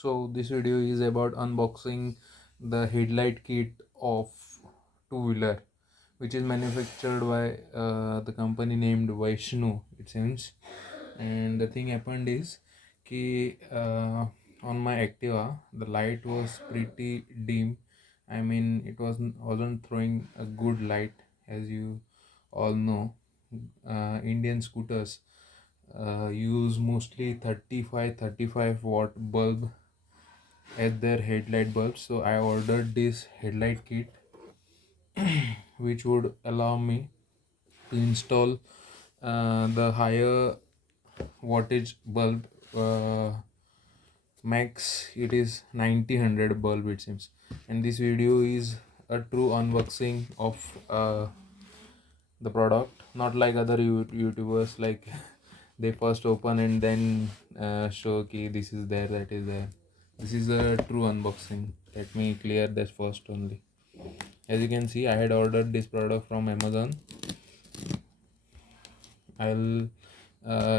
So this video is about unboxing the headlight kit of two-wheeler, which is manufactured by the company named Vaishnu, it seems. And the thing happened is ki on my Activa the light was pretty dim. I mean, it wasn't throwing a good light. As you all know, Indian scooters use mostly 35 watt bulb as their headlight bulbs. So I ordered this headlight kit which would allow me to install the higher wattage bulb. Max it is 90-100 bulb, it seems. And this video is a true unboxing of the product, not like other youtubers, like they first open and then show ki this is there, that is there. This is a true unboxing. Let me clear this first only. As you can see, I had ordered this product from Amazon. I'll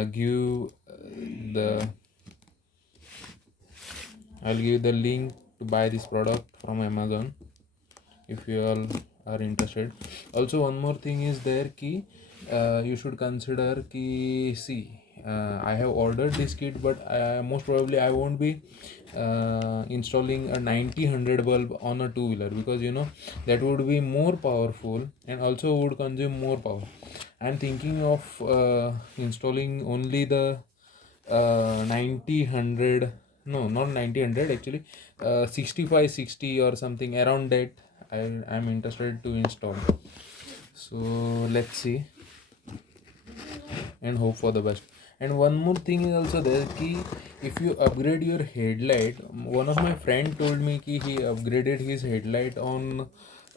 give the link to buy this product from Amazon if you all are interested. Also, one more thing is there ki you should consider ki, see, I have ordered this kit, but most probably I won't be installing a 90-100 bulb on a two-wheeler, because that would be more powerful and also would consume more power. I'm thinking of installing only the 90-100, no, not 90-100 actually, 65-60 or something around that. I'm interested to install. So let's see and hope for the best. And one more thing is also there ki if you upgrade your headlight, one of my friend told me ki he upgraded his headlight on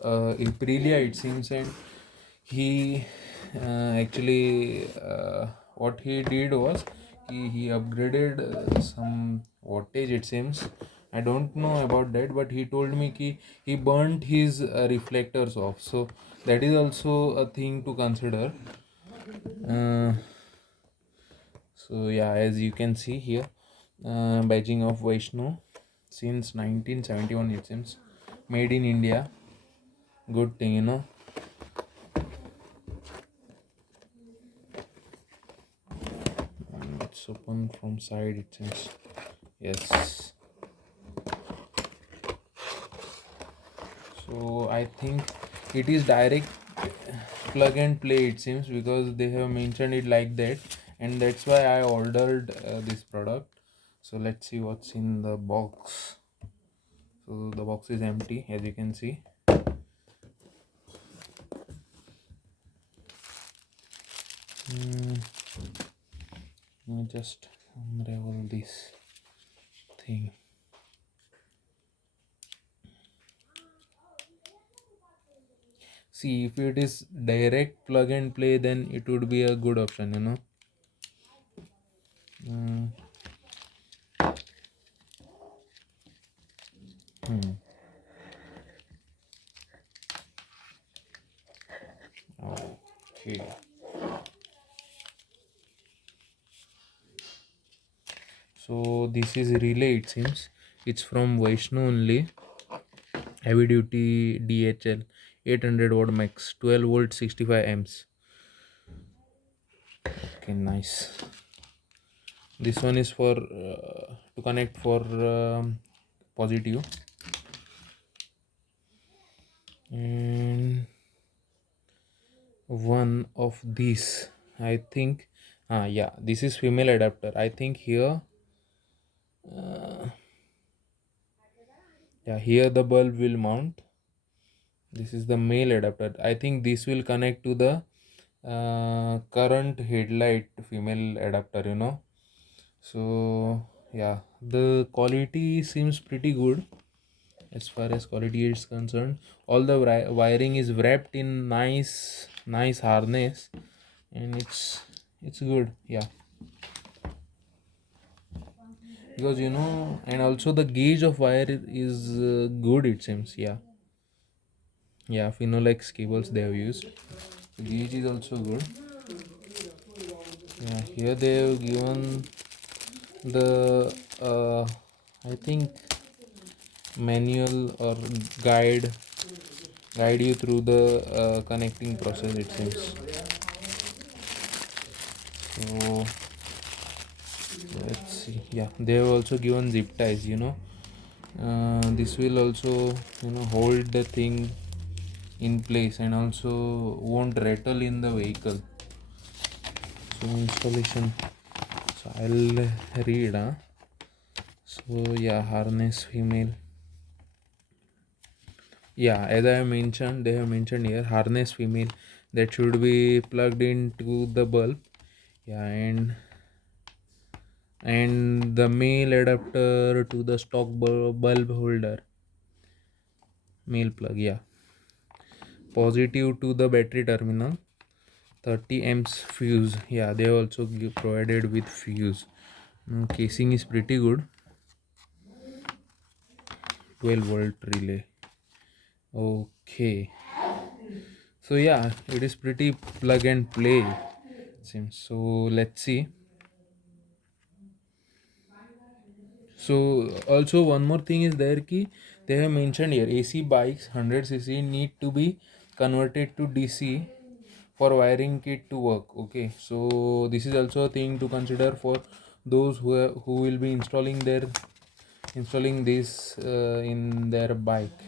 Aprilia, it seems. And he actually what he did was he upgraded some wattage, it seems. I don't know about that, but he told me ki he burnt his reflectors off. So that is also a thing to consider. uh, so yeah, as you can see here, badging of Vaishnu since 1971, it seems. Made in India. Good thing. It's open from side, it seems. Yes. So I think it is direct plug and play, it seems, because they have mentioned it like that, and that's why I ordered this product. So let's see what's in the box. So the box is empty, as you can see. Let me just unravel this thing. See, if it is direct plug and play, then it would be a good option. Mm. Okay. So this is relay, it seems. It's from Vaishnu only. Heavy duty DHL, 800 watt max, 12 volt, 65 amps. Okay, nice. This one is for to connect for positive. And one of these, I think, yeah, this is female adapter. I think here, yeah, here the bulb will mount. This is the male adapter. I think this will connect to the current headlight female adapter. So yeah, the quality seems pretty good as far as quality is concerned. All the wiring is wrapped in nice harness, and it's good. Yeah, because and also the gauge of wire is good, it seems. Yeah, Phenolics cables they have used. The gauge is also good. Yeah, here they have given the I think manual or guide guide you through the connecting process, it seems. So let's see. Yeah, they have also given zip ties, this will also hold the thing in place and also won't rattle in the vehicle. So installation, so I'll read. So yeah, harness female. Yeah, as I have mentioned, they have mentioned here harness female that should be plugged into the bulb. Yeah, and the male adapter to the stock bulb holder, male plug. Yeah, positive to the battery terminal, 30 amps fuse. Yeah, they also provided with fuse. Casing is pretty good, 12-volt relay. Okay, so yeah, it is pretty plug and play, seems. So let's see. So also one more thing is there ki they have mentioned here AC bikes 100cc need to be converted to DC for wiring kit to work. Okay, so this is also a thing to consider for those who will be installing this in their bike.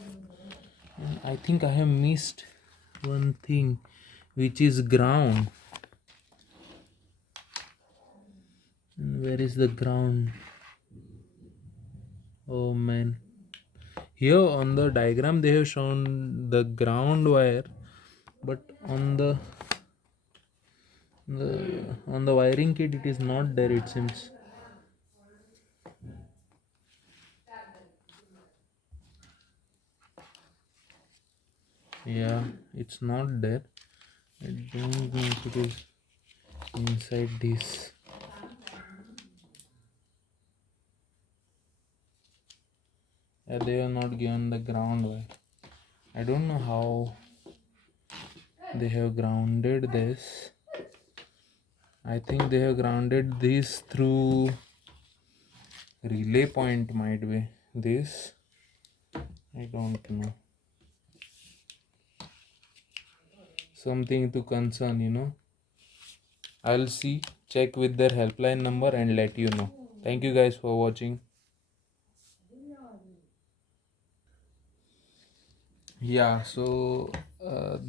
And I think I have missed one thing, which is ground. Where is the ground? Oh man, here on the diagram they have shown the ground wire, but on the wiring kit it is not there, it seems. Yeah, it's not there. I don't know if it is inside this. Yeah, they are not given the ground wire. I don't know how they have grounded this. I think they have grounded this through relay point, might be this. I don't know. Something to concern. I'll see, check with their helpline number and let you know. Thank you guys for watching. Yeah, so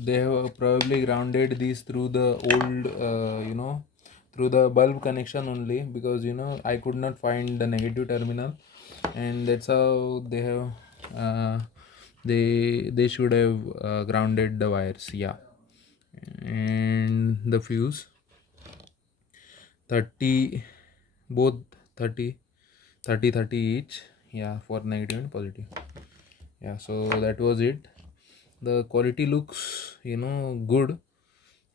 they have probably grounded these through the old, through the bulb connection only, because I could not find the negative terminal, and that's how they have they should have grounded the wires. Yeah, and the fuse 30, both 30, 30, 30 each. Yeah, for negative and positive. Yeah, so that was it. The quality looks good.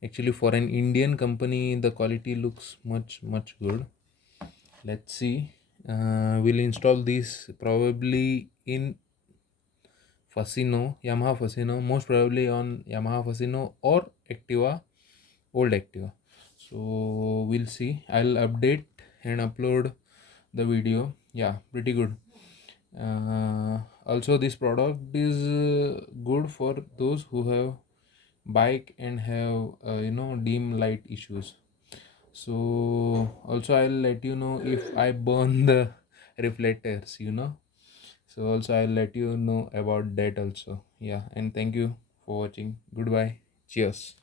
Actually, for an Indian company, the quality looks much good. Let's see. We'll install this probably in Fasino, Yamaha Fasino, most probably on Yamaha Fasino or Activa, old Activa. So we'll see. I'll update and upload the video. Yeah, pretty good. Also, this product is good for those who have bike and have dim light issues. So also I'll let you know if I burn the reflectors. So also I'll let you know about that also. Yeah, and thank you for watching. Goodbye. Cheers.